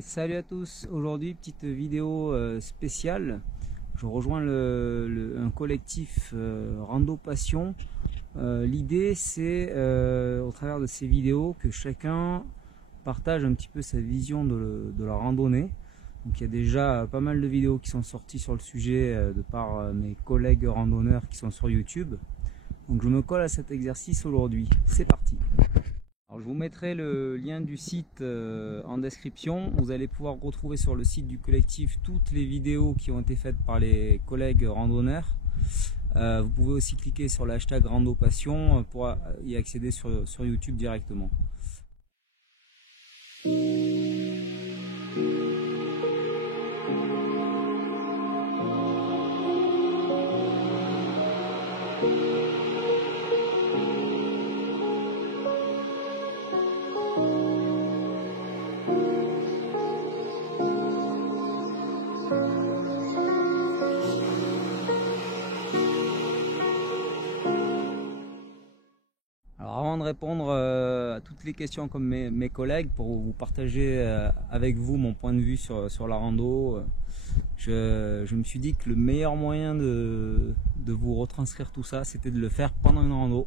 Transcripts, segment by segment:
Salut à tous, aujourd'hui petite vidéo spéciale. Je rejoins un collectif Rando Passion. L'idée c'est au travers de ces vidéos que chacun partage un petit peu sa vision de la randonnée. Donc il y a déjà pas mal de vidéos qui sont sorties sur le sujet de par mes collègues randonneurs qui sont sur YouTube. Donc je me colle à cet exercice aujourd'hui. C'est parti. Alors, je vous mettrai le lien du site en description. Vous allez pouvoir retrouver sur le site du collectif toutes les vidéos qui ont été faites par les collègues randonneurs. Vous pouvez aussi cliquer sur le hashtag Rando Passion pour y accéder sur YouTube directement. Alors avant de répondre à toutes les questions comme mes collègues, pour vous partager avec vous mon point de vue sur la rando, je me suis dit que le meilleur moyen de vous retranscrire tout ça, c'était de le faire pendant une rando.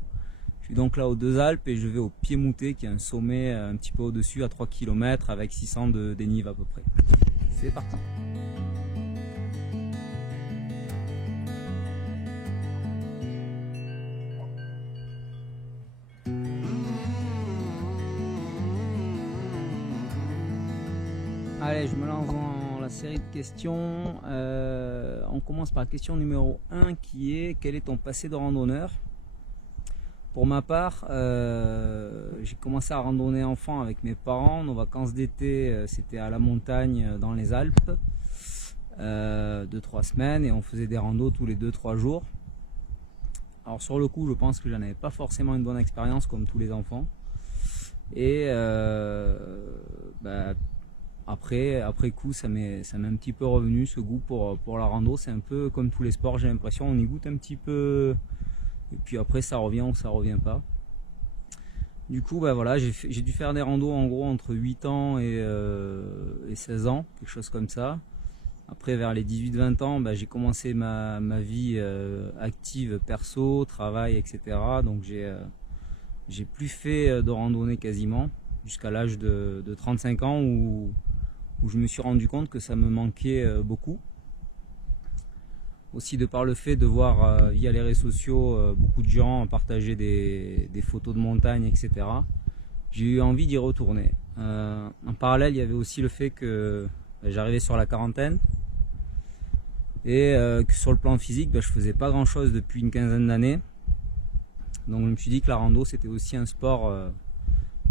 Je suis donc là aux Deux Alpes et je vais au Pied Moutet, qui est un sommet un petit peu au-dessus à 3 km avec 600 de dénive à peu près. C'est parti! Allez, je me lance dans la série de questions. On commence par la question numéro 1 qui est: quel est ton passé de randonneur? Pour ma part, j'ai commencé à randonner enfant avec mes parents. Nos vacances d'été, c'était à la montagne dans les Alpes, 2-3 semaines, et on faisait des randos tous les 2-3 jours. Alors sur le coup, je pense que j'en avais pas forcément une bonne expérience comme tous les enfants. Et après coup, ça m'est un petit peu revenu, ce goût pour la rando. C'est un peu comme tous les sports, j'ai l'impression, on y goûte un petit peu et puis après ça revient ou ça revient pas. Du coup, voilà, j'ai dû faire des randos en gros entre 8 ans et 16 ans, quelque chose comme ça. Après, vers les 18-20 ans, j'ai commencé ma vie active, perso, travail, etc. Donc j'ai plus fait de randonnée quasiment jusqu'à l'âge de 35 ans où je me suis rendu compte que ça me manquait beaucoup. Aussi de par le fait de voir via les réseaux sociaux beaucoup de gens partager des photos de montagne, etc. J'ai eu envie d'y retourner. En parallèle, il y avait aussi le fait que j'arrivais sur la quarantaine et que sur le plan physique, je faisais pas grand chose depuis une quinzaine d'années. Donc je me suis dit que la rando c'était aussi un sport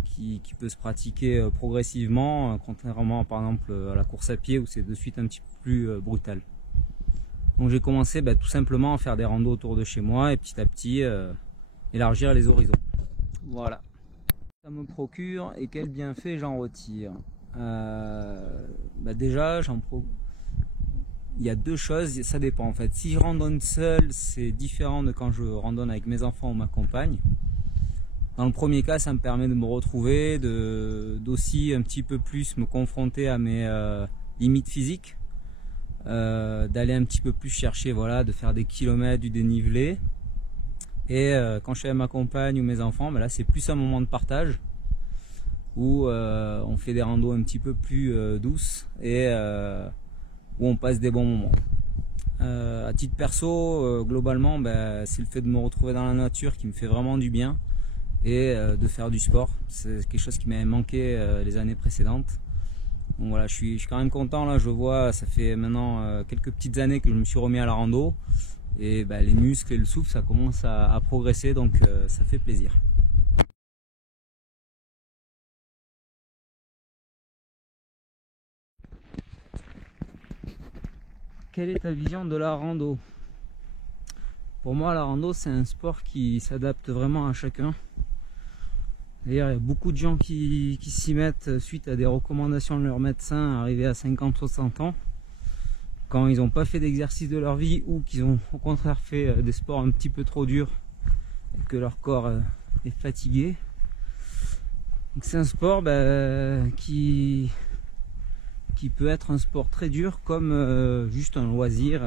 qui peut se pratiquer progressivement, contrairement par exemple à la course à pied où c'est de suite un petit peu plus brutal. Donc j'ai commencé tout simplement à faire des randos autour de chez moi et petit à petit élargir les horizons. Voilà. Ça me procure et quel bienfait j'en retire. Déjà, il y a deux choses, ça dépend en fait. Si je randonne seul, c'est différent de quand je randonne avec mes enfants ou ma compagne. Dans le premier cas, ça me permet de me retrouver, d'aussi un petit peu plus me confronter à mes limites physiques, d'aller un petit peu plus chercher, voilà, de faire des kilomètres, du dénivelé. Et quand je suis avec ma compagne ou mes enfants, là c'est plus un moment de partage où on fait des randos un petit peu plus douces et où on passe des bons moments. À titre perso, globalement, c'est le fait de me retrouver dans la nature qui me fait vraiment du bien. Et de faire du sport, c'est quelque chose qui m'avait manqué les années précédentes. Donc voilà, je suis quand même content. Là, je vois, ça fait maintenant quelques petites années que je me suis remis à la rando et les muscles et le souffle, ça commence à progresser, donc ça fait plaisir. Quelle est ta vision de la rando? Pour moi, la rando, c'est un sport qui s'adapte vraiment à chacun. D'ailleurs, il y a beaucoup de gens qui s'y mettent suite à des recommandations de leur médecin arrivés à 50-60 ans, quand ils n'ont pas fait d'exercice de leur vie ou qu'ils ont au contraire fait des sports un petit peu trop durs et que leur corps est fatigué. C'est un sport qui qui peut être un sport très dur comme juste un loisir,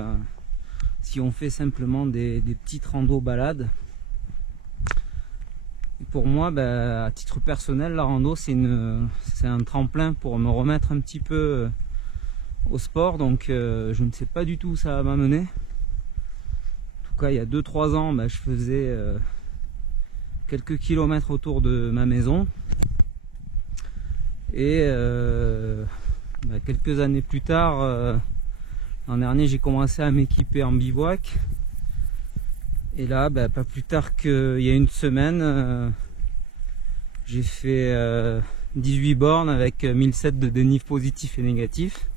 si on fait simplement des petites randos balades. Et pour moi, à titre personnel, la rando c'est un tremplin pour me remettre un petit peu au sport, donc je ne sais pas du tout où ça va m'amener. En tout cas, il y a 2-3 ans, je faisais quelques kilomètres autour de ma maison, et quelques années plus tard, l'an dernier, j'ai commencé à m'équiper en bivouac. Et là, pas plus tard qu'il y a une semaine, j'ai fait 18 bornes avec 1007 de dénive positif et négatif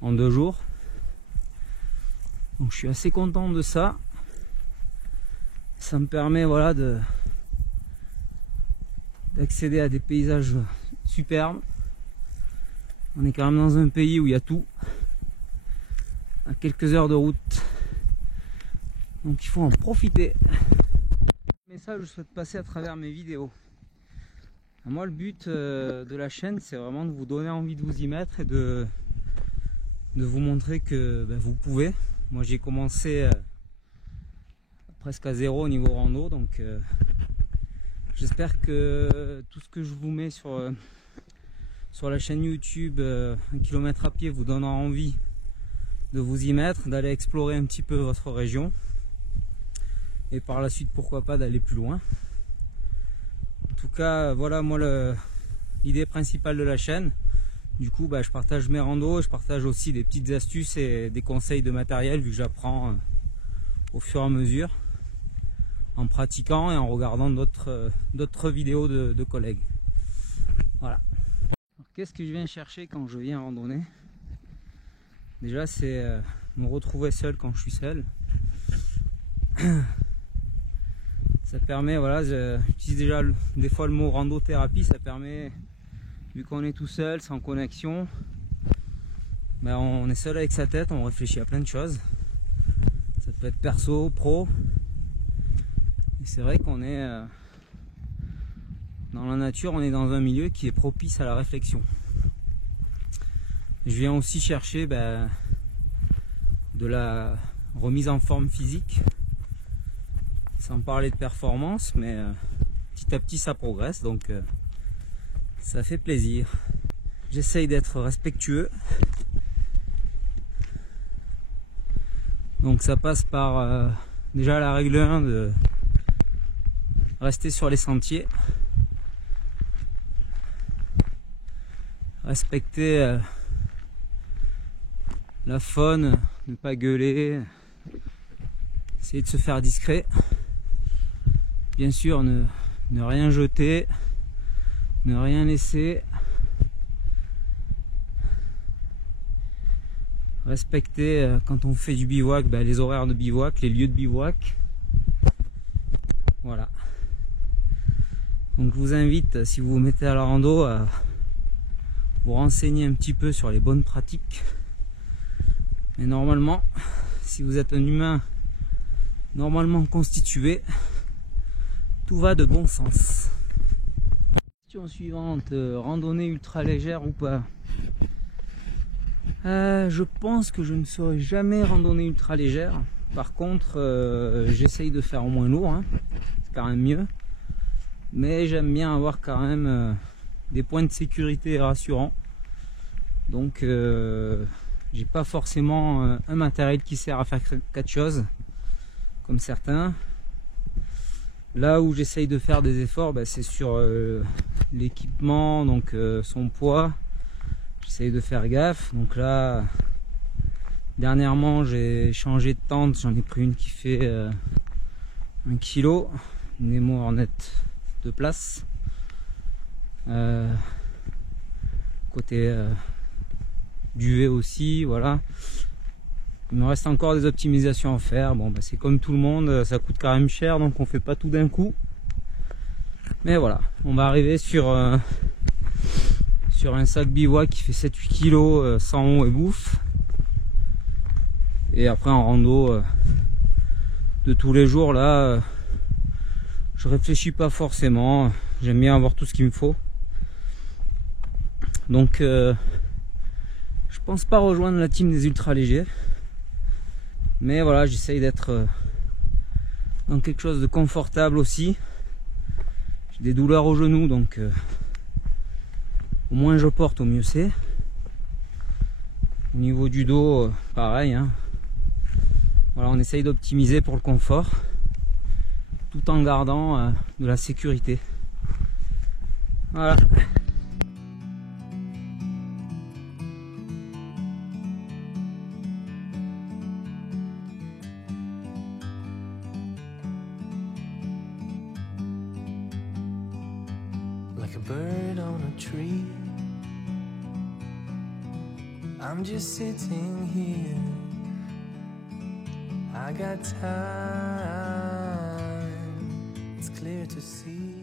en 2 jours. Donc je suis assez content de ça. Ça me permet d'accéder à des paysages superbes. On est quand même dans un pays où il y a tout, à quelques heures de route. Donc il faut en profiter. Le message que je souhaite passer à travers mes vidéos. Moi, le but de la chaîne, c'est vraiment de vous donner envie de vous y mettre et de vous montrer que vous pouvez. Moi, j'ai commencé presque à zéro au niveau rando, donc j'espère que tout ce que je vous mets sur la chaîne YouTube 1 km à pied vous donnera envie de vous y mettre, d'aller explorer un petit peu votre région. Et par la suite, pourquoi pas d'aller plus loin. En tout cas, voilà moi l'idée principale de la chaîne. Du coup, je partage mes randos, je partage aussi des petites astuces et des conseils de matériel, vu que j'apprends au fur et à mesure, en pratiquant et en regardant d'autres vidéos de collègues. Voilà. Qu'est-ce que je viens chercher quand je viens randonner? Déjà, c'est me retrouver seul quand je suis seul. Ça permet, j'utilise déjà des fois le mot randothérapie, ça permet, vu qu'on est tout seul, sans connexion, on est seul avec sa tête, on réfléchit à plein de choses. Ça peut être perso, pro. Et c'est vrai qu'on est dans la nature, on est dans un milieu qui est propice à la réflexion. Je viens aussi chercher de la remise en forme physique. Sans parler de performance, mais petit à petit ça progresse, donc ça fait plaisir. J'essaye d'être respectueux, donc ça passe par déjà la règle 1 de rester sur les sentiers, respecter la faune, ne pas gueuler, essayer de se faire discret. Bien sûr, ne rien jeter, ne rien laisser. Respecter quand on fait du bivouac, les horaires de bivouac, les lieux de bivouac. Voilà. Donc je vous invite, si vous vous mettez à la rando, à vous renseigner un petit peu sur les bonnes pratiques. Mais normalement, si vous êtes un humain normalement constitué, tout va de bon sens. Question suivante, randonnée ultra légère ou pas? Je pense que je ne serai jamais randonnée ultra légère. Par contre, j'essaye de faire au moins lourd, c'est quand même mieux. Mais j'aime bien avoir quand même des points de sécurité rassurants. Donc j'ai pas forcément un matériel qui sert à faire quelque chose, comme certains. Là où j'essaye de faire des efforts, c'est sur l'équipement, donc son poids. J'essaye de faire gaffe. Donc là, dernièrement, j'ai changé de tente. J'en ai pris une qui fait 1 kg, une Nemo Hornet de place. Côté duvet aussi, voilà. Il me reste encore des optimisations à faire. Bon, c'est comme tout le monde, ça coûte quand même cher, donc on fait pas tout d'un coup. Mais voilà, on va arriver sur un sac bivouac qui fait 7-8 kg sans eau et bouffe. Et après en rando de tous les jours, là, je réfléchis pas forcément. J'aime bien avoir tout ce qu'il me faut. Donc pense pas rejoindre la team des ultra légers. Mais voilà, j'essaye d'être dans quelque chose de confortable aussi. J'ai des douleurs au genou, donc au moins je porte, au mieux c'est. Au niveau du dos, pareil, hein. Voilà, on essaye d'optimiser pour le confort, tout en gardant de la sécurité. Voilà. Like a bird on a tree, I'm just sitting here. I got time, it's clear to see.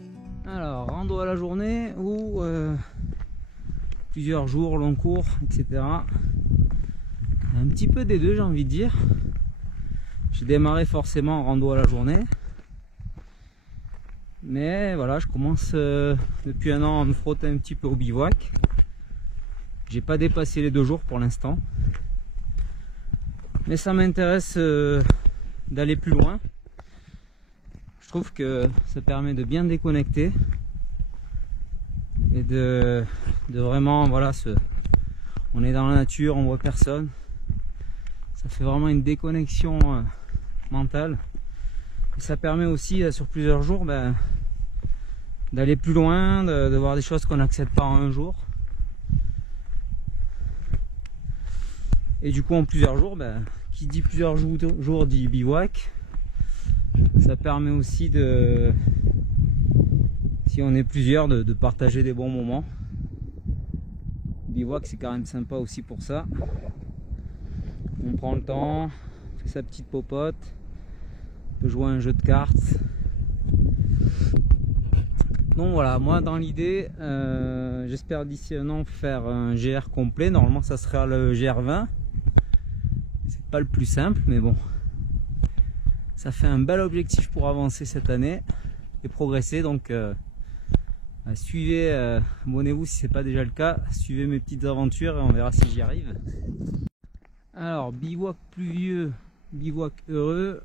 Alors, rando à la journée ou plusieurs jours, long cours, etc. Un petit peu des deux, j'ai envie de dire. J'ai démarré forcément en rando à la journée. Mais voilà, je commence depuis un an à me frotter un petit peu au bivouac. J'ai pas dépassé les 2 jours pour l'instant. Mais ça m'intéresse d'aller plus loin. Je trouve que ça permet de bien déconnecter. Et de vraiment, voilà, on est dans la nature, on voit personne. Ça fait vraiment une déconnexion mentale. Et ça permet aussi sur plusieurs jours d'aller plus loin, de voir des choses qu'on n'accède pas en un jour. Et du coup en plusieurs jours, qui dit plusieurs jours dit bivouac. Ça permet aussi si on est plusieurs, de partager des bons moments. Bivouac c'est quand même sympa aussi pour ça. On prend le temps, on fait sa petite popote, on peut jouer à un jeu de cartes. Donc voilà, moi dans l'idée, j'espère d'ici un an faire un GR complet. Normalement ça sera le GR20. C'est pas le plus simple, mais bon. Ça fait un bel objectif pour avancer cette année et progresser. Donc suivez, abonnez-vous si c'est pas déjà le cas. Suivez mes petites aventures et on verra si j'y arrive. Alors, bivouac pluvieux, bivouac heureux.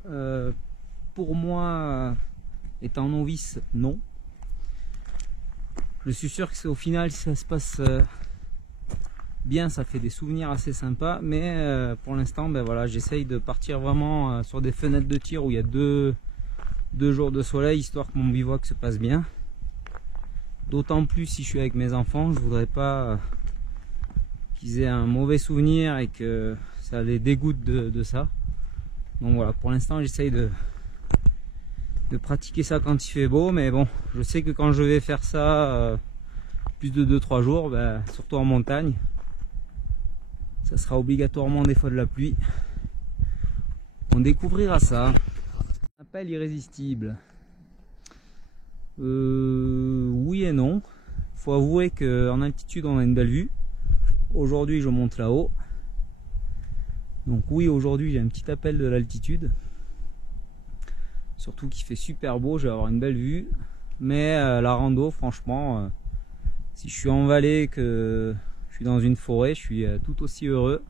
Pour moi, étant novice, non. Je suis sûr que au final, si ça se passe bien, ça fait des souvenirs assez sympas. Mais pour l'instant, voilà, j'essaye de partir vraiment sur des fenêtres de tir où il y a deux jours de soleil, histoire que mon bivouac se passe bien. D'autant plus si je suis avec mes enfants, je voudrais pas qu'ils aient un mauvais souvenir et que ça les dégoûte de ça. Donc voilà, pour l'instant, j'essaye de pratiquer ça quand il fait beau, mais bon, je sais que quand je vais faire ça plus de 2-3 jours, surtout en montagne, ça sera obligatoirement des fois de la pluie. On découvrira ça. Appel irrésistible. Oui et non. Faut avouer qu'en altitude on a une belle vue. Aujourd'hui je monte là-haut. Donc oui, aujourd'hui j'ai un petit appel de l'altitude. Surtout qu'il fait super beau, je vais avoir une belle vue. Mais la rando, franchement, si je suis en vallée, que je suis dans une forêt, je suis tout aussi heureux.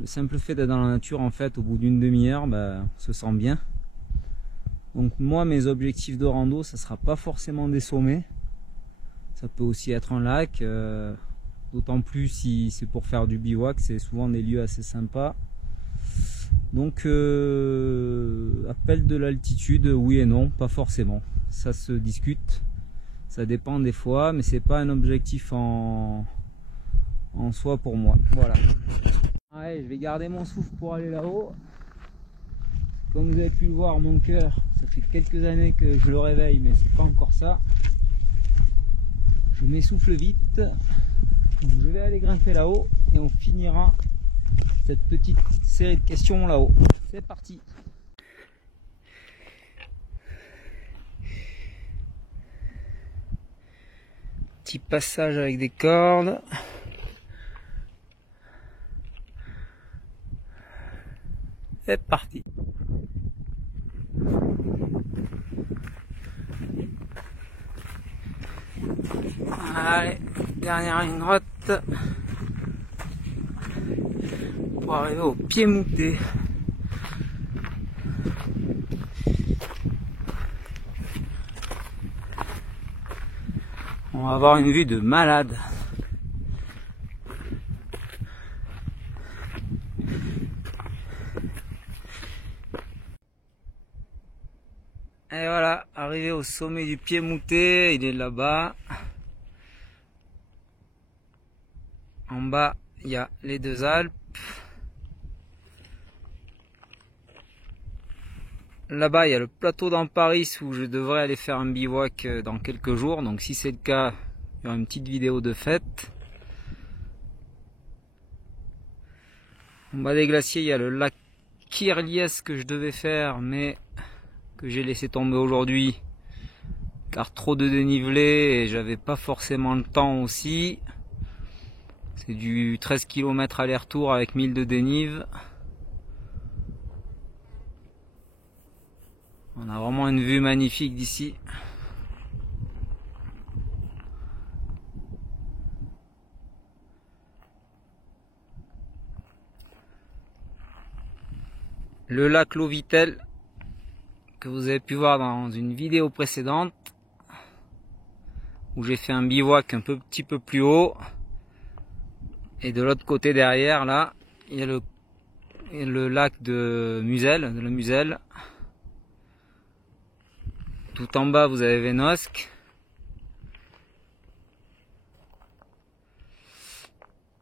Le simple fait d'être dans la nature, en fait, au bout d'une demi-heure, on se sent bien. Donc moi, mes objectifs de rando, ça sera pas forcément des sommets. Ça peut aussi être un lac. D'autant plus si c'est pour faire du bivouac, c'est souvent des lieux assez sympas. Donc appel de l'altitude, oui et non, pas forcément. Ça se discute, ça dépend des fois, mais c'est pas un objectif en soi pour moi. Voilà. Allez, je vais garder mon souffle pour aller là-haut. Comme vous avez pu le voir, mon cœur, ça fait quelques années que je le réveille, mais c'est pas encore ça. Je m'essouffle vite. Donc je vais aller grimper là-haut et on finira cette petite série de questions là-haut. C'est parti. Petit passage avec des cordes. C'est parti. Allez, dernière ligne droite. pour arriver au pied mouté. On va avoir une vue de malade. Et voilà, arrivé au sommet du pied mouté, il est là-bas. En bas, il y a les deux Alpes. Là-bas, il y a le plateau d'Amparis où je devrais aller faire un bivouac dans quelques jours. Donc si c'est le cas, il y aura une petite vidéo de fête. En bas des glaciers, il y a le lac Kirlies que je devais faire, mais que j'ai laissé tomber aujourd'hui. Car trop de dénivelé et j'avais pas forcément le temps aussi. C'est du 13 km aller-retour avec 1000 de dénive. On a vraiment une vue magnifique d'ici. Le lac Lovitel que vous avez pu voir dans une vidéo précédente où j'ai fait un bivouac un petit peu plus haut. Et de l'autre côté derrière là, il y a le lac de la Muselle. Tout en bas, vous avez Vénosque.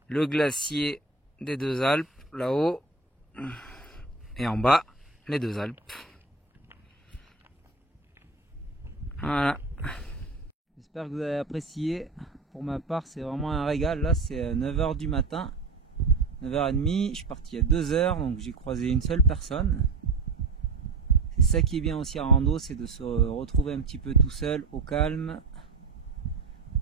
Le glacier des deux Alpes, là-haut. Et en bas, les deux Alpes. Voilà. J'espère que vous avez apprécié. Pour ma part, c'est vraiment un régal. Là, c'est 9h du matin. 9h30. Je suis parti à 2h, donc j'ai croisé une seule personne. C'est ça qui est bien aussi en rando, c'est de se retrouver un petit peu tout seul, au calme.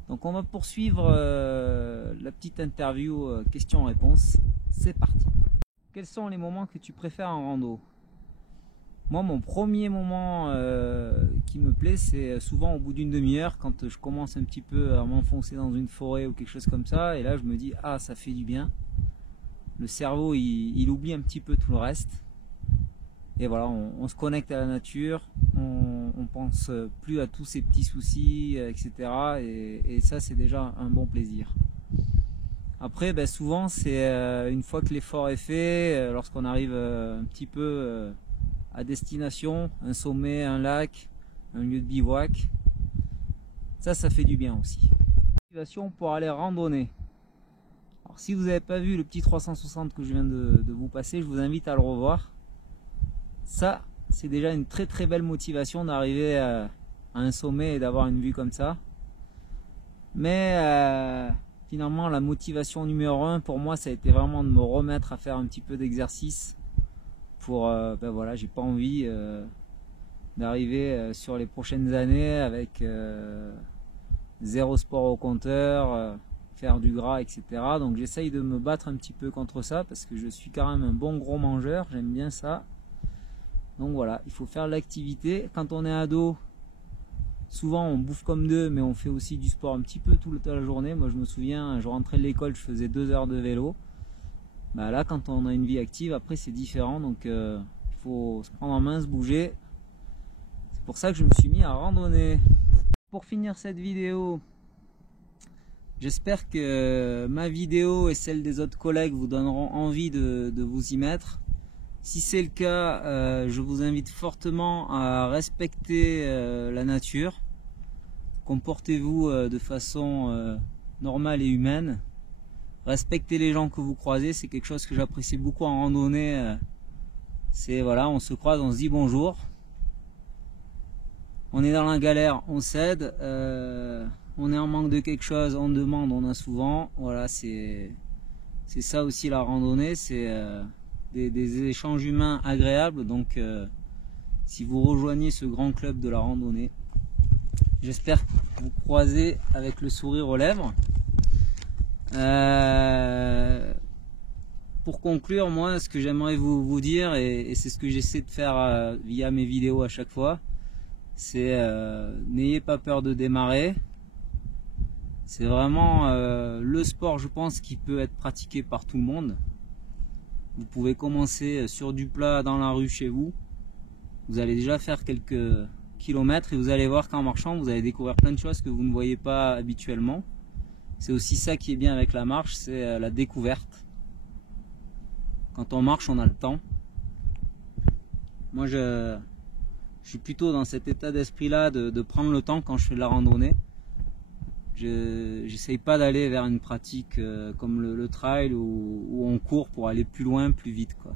Donc on va poursuivre la petite interview questions-réponses. C'est parti. Quels sont les moments que tu préfères en rando? Moi, mon premier moment qui me plaît, c'est souvent au bout d'une demi-heure, quand je commence un petit peu à m'enfoncer dans une forêt ou quelque chose comme ça. Et là, je me dis, ah, ça fait du bien. Le cerveau, il oublie un petit peu tout le reste. Et voilà, on se connecte à la nature, on pense plus à tous ces petits soucis, etc. Et ça, c'est déjà un bon plaisir. Après, ben, souvent, c'est une fois que l'effort est fait, lorsqu'on arrive un petit peu à destination, un sommet, un lac, un lieu de bivouac, ça fait du bien aussi. Motivation pour aller randonner. Alors, si vous n'avez pas vu le petit 360 que je viens de vous passer, je vous invite à le revoir. Ça, c'est déjà une très très belle motivation d'arriver à un sommet et d'avoir une vue comme ça. Mais finalement, la motivation numéro 1 pour moi, ça a été vraiment de me remettre à faire un petit peu d'exercice. Pour, ben voilà, j'ai pas envie d'arriver sur les prochaines années avec zéro sport au compteur, faire du gras, etc. Donc j'essaye de me battre un petit peu contre ça parce que je suis quand même un bon gros mangeur, j'aime bien ça. Donc voilà, il faut faire l'activité. Quand on est ado, souvent on bouffe comme deux, mais on fait aussi du sport un petit peu toute la journée. Moi je me souviens, je rentrais de l'école, je faisais 2 heures de vélo. Bah là, quand on a une vie active, après c'est différent. Donc il faut se prendre en main, se bouger. C'est pour ça que je me suis mis à randonner. Pour finir cette vidéo, j'espère que ma vidéo et celle des autres collègues vous donneront envie de vous y mettre. Si c'est le cas, je vous invite fortement à respecter la nature. Comportez-vous de façon normale et humaine. Respectez les gens que vous croisez, c'est quelque chose que j'apprécie beaucoup en randonnée. C'est voilà, on se croise, on se dit bonjour. On est dans la galère, on s'aide. On est en manque de quelque chose, on demande, on a souvent. Voilà, c'est ça aussi la randonnée, c'est des échanges humains agréables. Donc si vous rejoignez ce grand club de la randonnée, j'espère que vous croisez avec le sourire aux lèvres. Pour conclure, moi ce que j'aimerais vous dire, et c'est ce que j'essaie de faire via mes vidéos à chaque fois, c'est n'ayez pas peur de démarrer. C'est vraiment le sport, je pense, qui peut être pratiqué par tout le monde. Vous pouvez commencer sur du plat dans la rue chez vous. Vous allez déjà faire quelques kilomètres et vous allez voir qu'en marchant, vous allez découvrir plein de choses que vous ne voyez pas habituellement. C'est aussi ça qui est bien avec la marche, c'est la découverte. Quand on marche, on a le temps. Moi, je suis plutôt dans cet état d'esprit-là de prendre le temps quand je fais de la randonnée. J'essaye pas d'aller vers une pratique comme le trail où on court pour aller plus loin, plus vite, quoi.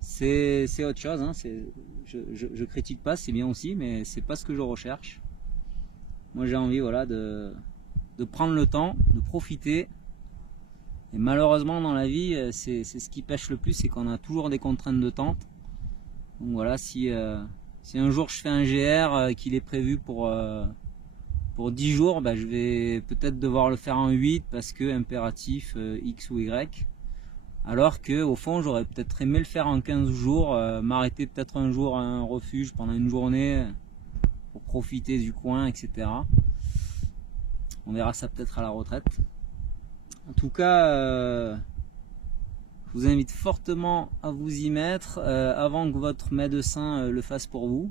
C'est autre chose, hein. Je critique pas, c'est bien aussi, mais c'est pas ce que je recherche. Moi, j'ai envie, voilà, de prendre le temps, de profiter. Et malheureusement, dans la vie, c'est ce qui pêche le plus, c'est qu'on a toujours des contraintes de temps. Donc voilà, si un jour je fais un GR qu'il est prévu pour 10 jours, bah, je vais peut-être devoir le faire en 8 parce que impératif X ou Y. Alors que au fond, j'aurais peut-être aimé le faire en 15 jours, m'arrêter peut-être un jour à un refuge pendant une journée pour profiter du coin, etc. On verra ça peut-être à la retraite. En tout cas, je vous invite fortement à vous y mettre avant que votre médecin le fasse pour vous.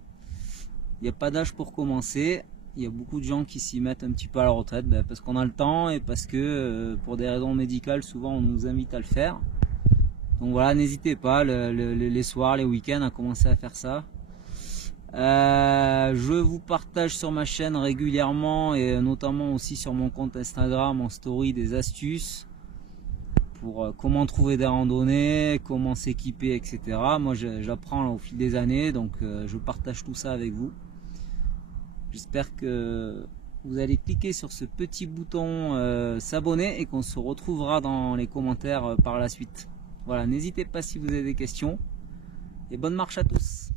Il n'y a pas d'âge pour commencer. Il y a beaucoup de gens qui s'y mettent un petit peu à la retraite parce qu'on a le temps et parce que pour des raisons médicales, souvent on nous invite à le faire. Donc voilà, n'hésitez pas les soirs, les week-ends à commencer à faire ça. Je vous partage sur ma chaîne régulièrement et notamment aussi sur mon compte Instagram en story des astuces pour comment trouver des randonnées, comment s'équiper, etc. Moi j'apprends au fil des années, donc je partage tout ça avec vous. J'espère que vous allez cliquer sur ce petit bouton s'abonner et qu'on se retrouvera dans les commentaires par la suite. Voilà, n'hésitez pas si vous avez des questions et bonne marche à tous.